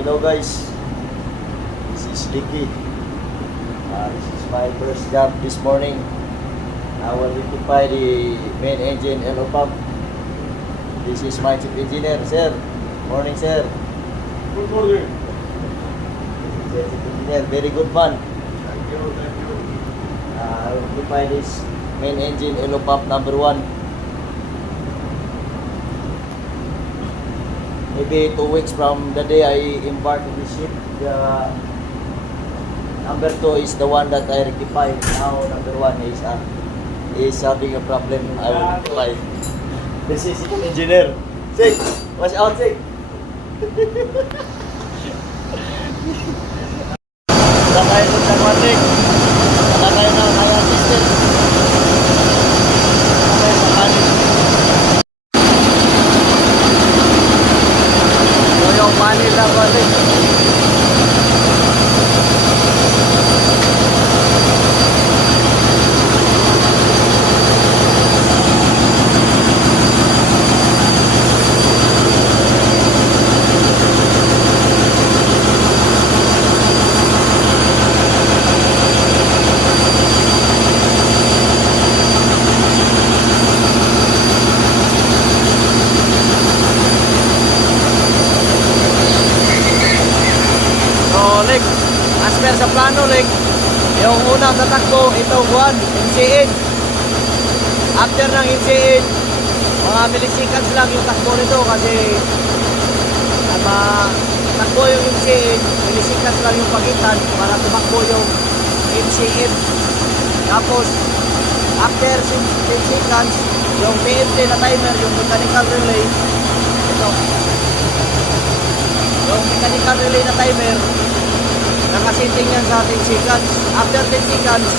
Hello guys, this is Licky. This is my first job this morning. I will rectify the main engine and oil pump. This is my chief engineer, sir. Morning, sir. Good morning. This is the chief engineer, very good man. Thank you, thank you. I will rectify this main engine and oil pump number 1. Maybe 2 weeks from the day I embarked on the ship, the number 2 is the one that I rectified. Now number 1 is having a problem. I will rectify. This is an engineer. Sig, watch out, Sig. Sakay ng Tagmatik. Sakay ng kaya system. Sakay sa kanin. Yung panit ang Tagmatik. Lik, as per sa plano, Lik, yung unang tatakbo, itong 1, MCN. After ng MCN, mga milliseconds lang yung takbo nito kasi takbo yung MCN, milliseconds lang yung pagitan para tumakbo yung MCN. Tapos, after 10 seconds, yung TMT na timer, yung mechanical relay, ito, yung mechanical relay na timer, nakasetting yan sa 10 seconds. After 10 seconds,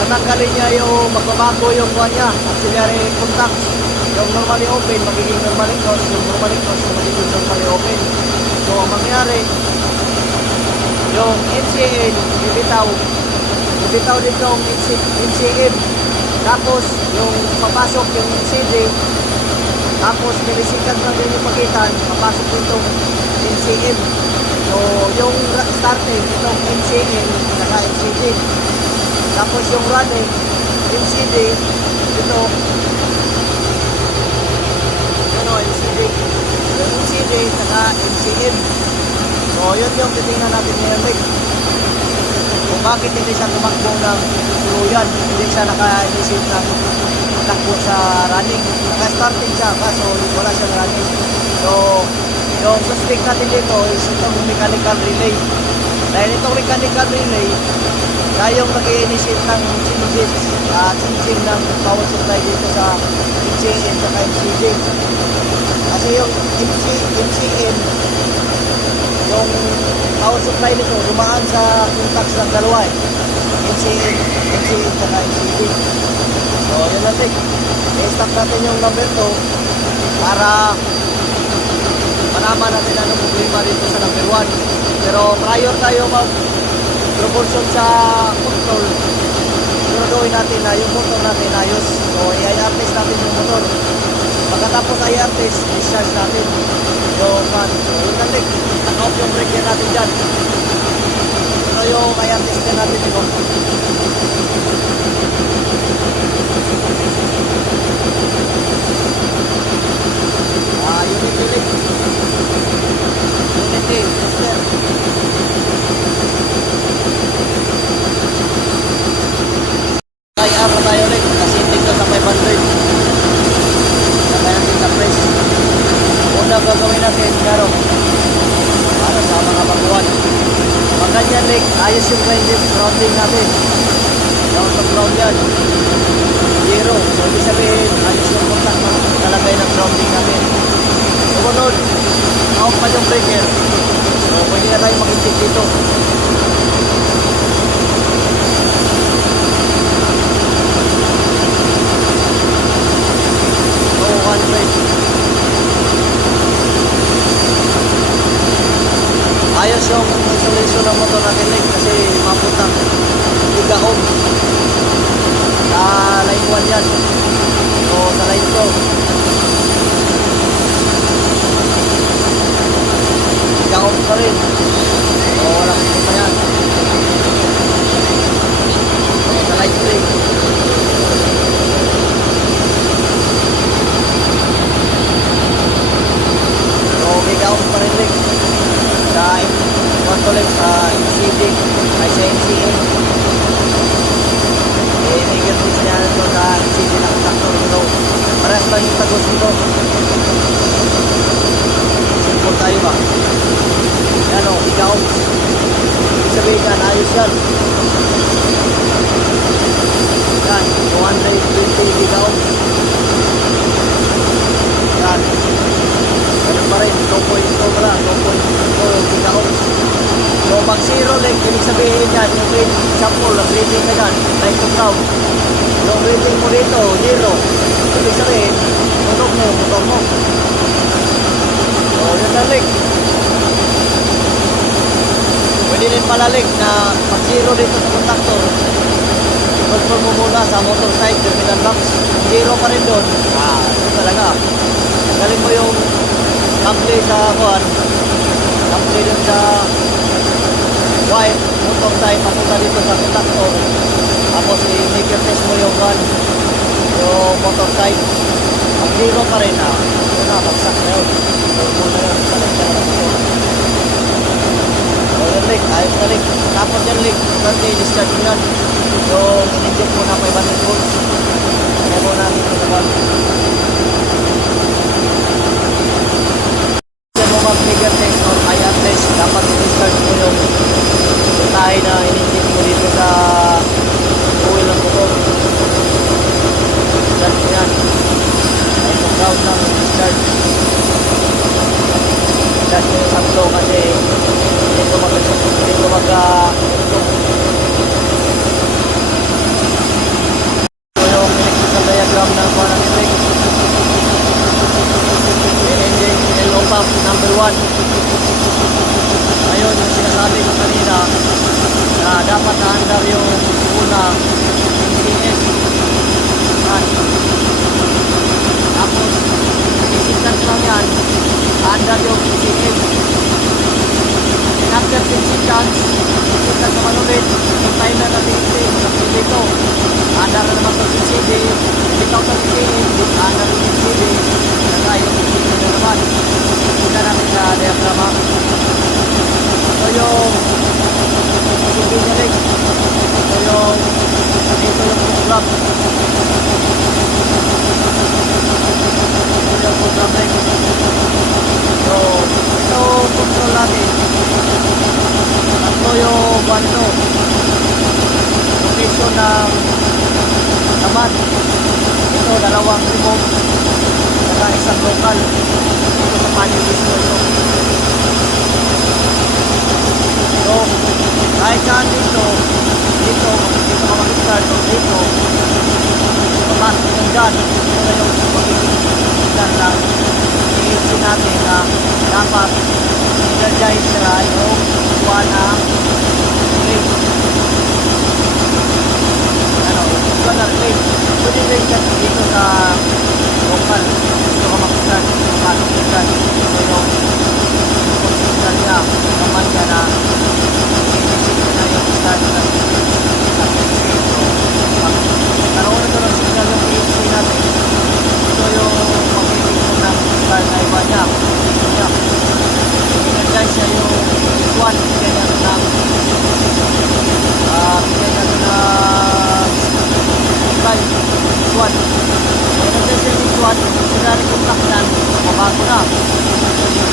natanggalin niya yung magbabago yung buwan niya. Auxiliary contacts. Yung normally open, magiging normally closed. Yung normally closed, magiging normally open. So, ang mangyari, yung MCN, ibitaw din yung MCN. Tapos, yung papasok yung CD. Tapos, milliseconds lang din yung pagitan. Papasok din yung MCN. So, yung starting, itong MCN, saka MCD. Tapos yung running, MCD, ito, MCD. Yung MCD, saka MCN. So, yun yung titingnan natin ngayon, Lik. Kung bakit hindi siya tumakbo ng tuluyan, hindi siya naka-inisip ng takbo sa running. Naka-starting siya, kaso wala siyang running. So, yung suspect natin dito is itong mechanical relay. Dahil itong mechanical relay, kayong nag-i-initiate ng changing ng power supply dito sa MCN at MCD. Kasi yung MCN, yung power supply nito, dumaan sa contacts ng dalawa MCN at MCD. So, yun natin. I-stop natin yung number 2 para malaman natin anong problema dito sa number 1. Pero prior tayo mag-propulsion sa control, siguraduhin natin na yung motor natin ayos. So, i-artist natin yung motor. Pagkatapos i-artist, discharge natin yung fan. So, yun natin. Naka-off yung brake natin dyan. Ito yung i-artist natin dito. Unity, tester. Kaya tayo ulit kasi tingko sa 500. Kaya natin sa press. Una gagawin natin garo para sa mga baguhan. Pag ganyan, Lik, ayos yung grounding natin. Yung sa ground yan, 0. So, ibig sabihin, ayos yung contact na talagay ng grounding natin. Sumunod, off pa yung breaker. So, pwede na tayo mag-check dito. So, 100. Ayos yung installation ng motor natin, Lik, kasi mapunta giga-ohm. Sa line 1 yan. So, sa line 2. Giga-ohm pa rin. Tigaon pa rin link. Sa Contolex, sa MCD, ay sa MCM. May gantis niya ito sa MCD na kontaktor. So, parehas lang yung tagos nito. Simple tayo ba? Yan o, tigaon. Sabihin yan, ayos yan. Yan, 220 gigaohm. Yan. Ganun pa rin, 2.2 pala, 2.2 gigaohm. So, pag zero link, ibig sabihin yan, yung example, ang reading ka dyan, like to ground. Yung reading mo dito, zero. Ibig sabihin, tunog na yung motor mo. So, yun na link. Pwede rin pala link na pag zero dito sa contactor, control mo muna sa motor side, terminal box. Kung zero pa rin doon, ito talaga. Galing mo yung cable sa kuhan, cable dun sa wire, motor side, papunta dito sa contactor. Tapos i-meter test mo yung kuhan, yung motor side. Pag zero pa rin, ito na, bagsak na yun. Control mo na yun, balik ka na ng motor. So yung leak, ayos na leak. Tapos yung leak, kasi discharge mo yan. So, in-inject mo na 500 volts. Kaya mo na dito sa valve. Kaya mo mag-trigger test or IR test, dapat i-discharge mo yung tayo na in-inject mo dito sa oil ng motor. Discharge mo yan. Ay, kung ground lang, discharge. Discharge mo yung sakto kasi hindi ko diagram ng kuha ng brake. Engine LO pump number 1. Ayun yung sinasabi ko kanina na dapat na-under yung una MCM. Tapos resistance lang yan, under yung MCM. And after 10 seconds, resistance naman ulit yung timer na dito. Under na naman ito MCD. Ikaw sa MCM, under yung MCD. Saka yung MCD na naman. Kita natin sa diagrama. So yung MCD niya rin. So yung dito yung program. Ito yung program rin. So ito control natin. Tatlo yung banto. Location ng naman. Ito, dalawang remote. Saka isang local. Ito sa panel disco ito. So, kahit saan dito, dito ka mag-start o dito, papasok yung dyan. Ito na yung magiging dyan lang. I-issue natin na dapat energize sila yung kuha ng link. Solar claim. Pwede rin yan dito sa local. Dito ka mag-start. Pasok yun dyan. So yung signal niya, naman niya na i-receive na yung start na pag naroon ito ng signal yung PHC natin, ito yung mag-i-receive ng start na iba niya. Dito niya. I-energize siya yung one. Bigyan niya ito ng one. So, nag-session this one, sinari kong taknan, mabago na. So,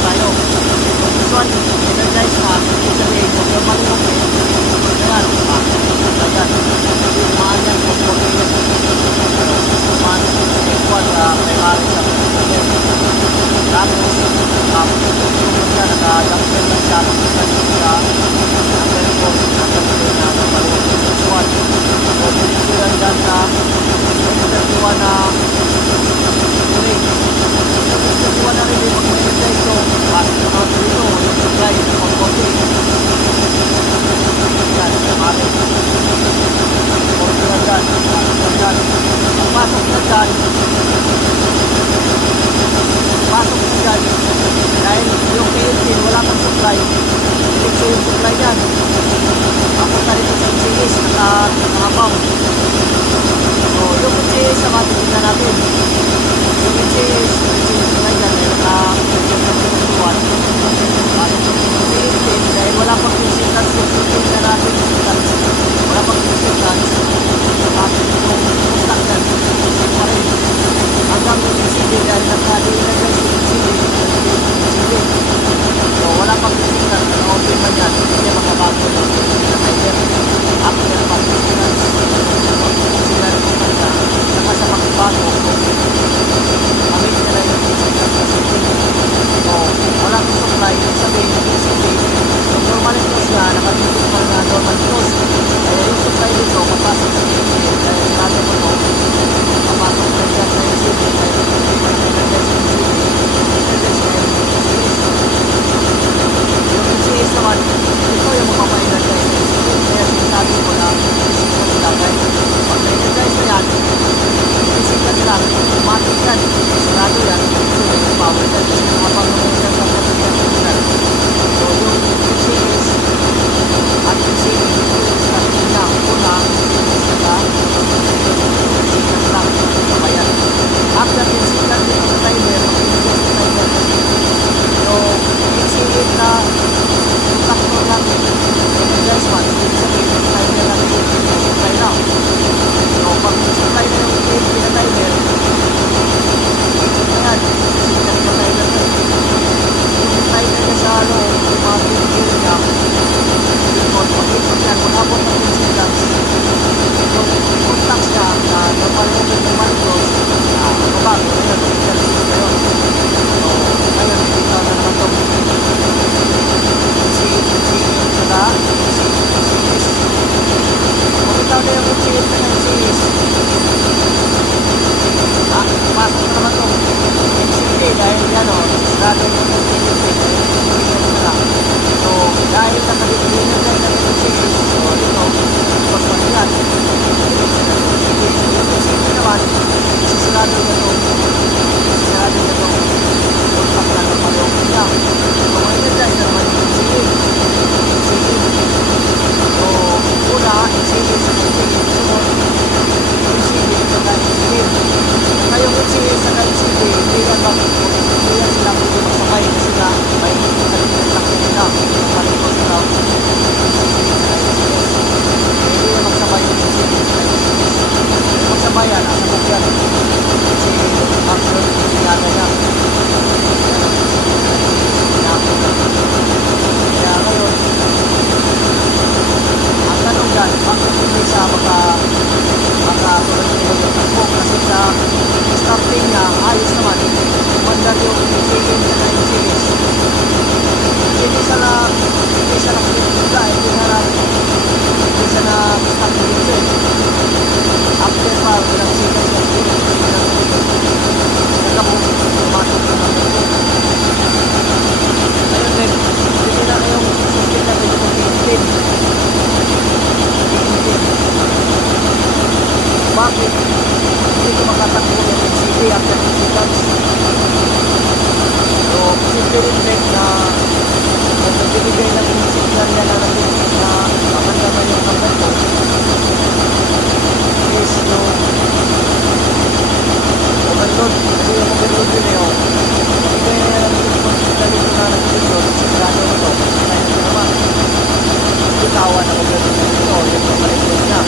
asawa na gobyerno dito, yung pamalikot na.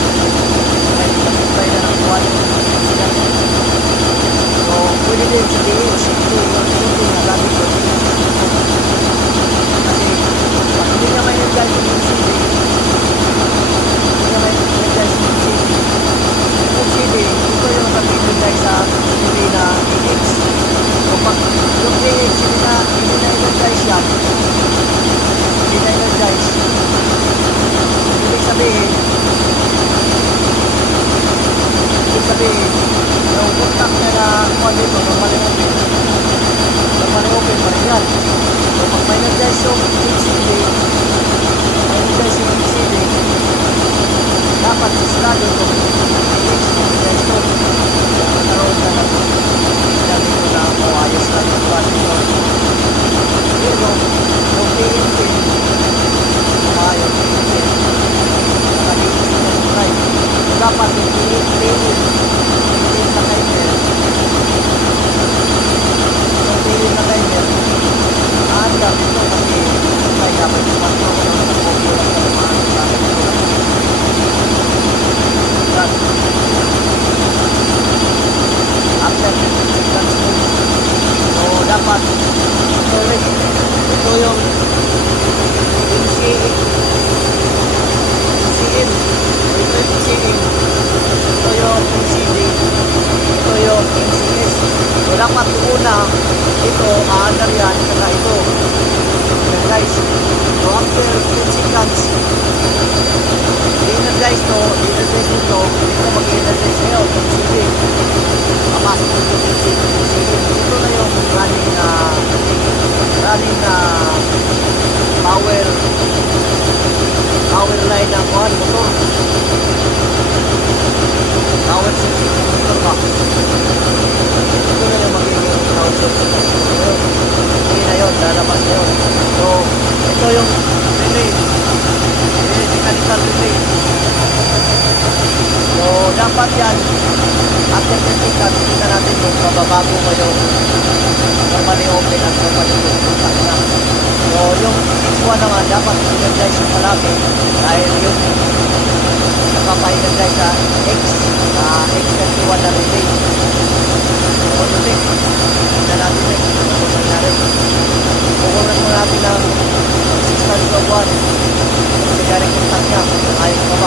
May supply na ng buwan sila. So, pwede din sabihin, simple yung thinking na lagi ko. Kasi, pag hindi na may nag-guide yung LCD, hindi na may nag-guide yung LCD, yung LCD, ito yung nag-guide sa LCD na AX. So, pag yung AX, hindi na nag-guide yan, hindi na nag-guide, ibig sabihin, yung contact niya na kuha dito, normally open pa rin yan. So, pag may nag-guys yung LCD, dapat sisrado ito. AX, nag-guys ito. Nakaroon na lang. Sabi ko na ako, ayos na yung kuha dito. Pero, yung PNP, yung PNP, nakalinis na yung drive. Dapat yung PNP, na timer, yung pili na timer, aandam ito kasi may dapat yung patro ko yung nag-copy lang sa mga dapat ito. That, after that's good. So, dapat ito rin, ito yung MCM, ito yung MCD, ito yung MCS. So, dapat una, ito, aandar yan, saka ito. Guys, so after 10 seconds, i-energize to, i-energize nito, ito mag-i-energize ngayon, MCD. Papasok ko ito, MCD. Ito na yung running na power line ng motor. Power system ng motor ba? Ito na yung magiging power system ng motor. Hindi na yun, lalabas na yun. So, ito yung relay. Mechanical relay. So, dapat yan, after 10 seconds, kita natin kung mababago mo yung normally open at normally close na. So, yung X1 naman, dapat i-energize yung palagi dahil yung napapahinagay sa X31 na relay. So, ito tingnan natin kung ano nangyari. Kukunan mo natin ng resistance of 1 kung nangyari contact niya, ayos na ba?